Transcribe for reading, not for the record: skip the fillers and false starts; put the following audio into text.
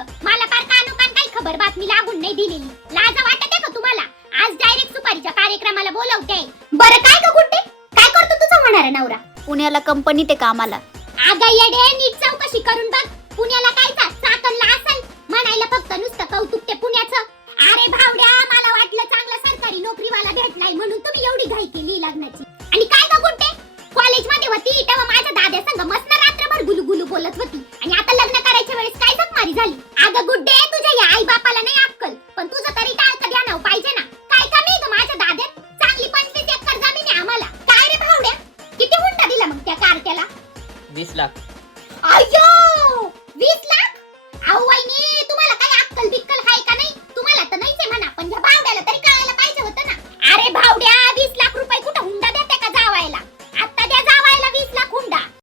दिलं. मला फार कानोकान काही खबर बातमी लागून नाही दिलेली. लाज वाटते का तुम्हाला? आज डायरेक्ट सुपारीच्या कार्यक्रमाला बोलवते. बरं काय ग गुड्डे, काय करतो तुझा होणारा नवरा? पुण्याला कंपनीत आहे कामाला. अगं येडे, नीट चौकशी करून बघ. पुण्याला काय चाकणला असेल म्हणायला फक्त नुसतं कौतुक ते पुण्याचं. अरे भावड्या, मला वाटलं चांगला सरकारी नोकरीवाला भेटलाय म्हणून तुम्ही एवढी घाई केली लग्नाची. आणि काय ग गुड्डे, कॉलेजमध्ये होती तेव्हा माझ्या दाद्या संग मस्त रात्रभर गुलुगुलू बोलत होती आणि आता लग्न करायच्या वेळेस काय झकमारी झाली. अगं गुड्डे, तुझ्या या आई बापाला नाही अक्कल, पण तुझं तरी टाळकं ध्यानावर पाहिजे ना. काय कमी ग माझ्या दाद्यात? चांगली 25 एकर जमीन आहे आम्हाला. काय रे भावड्या, किती हुंडा दिला मग त्या कारत्याला? 20 लाख. अय्यो, 20 लाख? अहो वहिनी, तुम्हाला काय अक्कल बिक्कल आहे का नाही?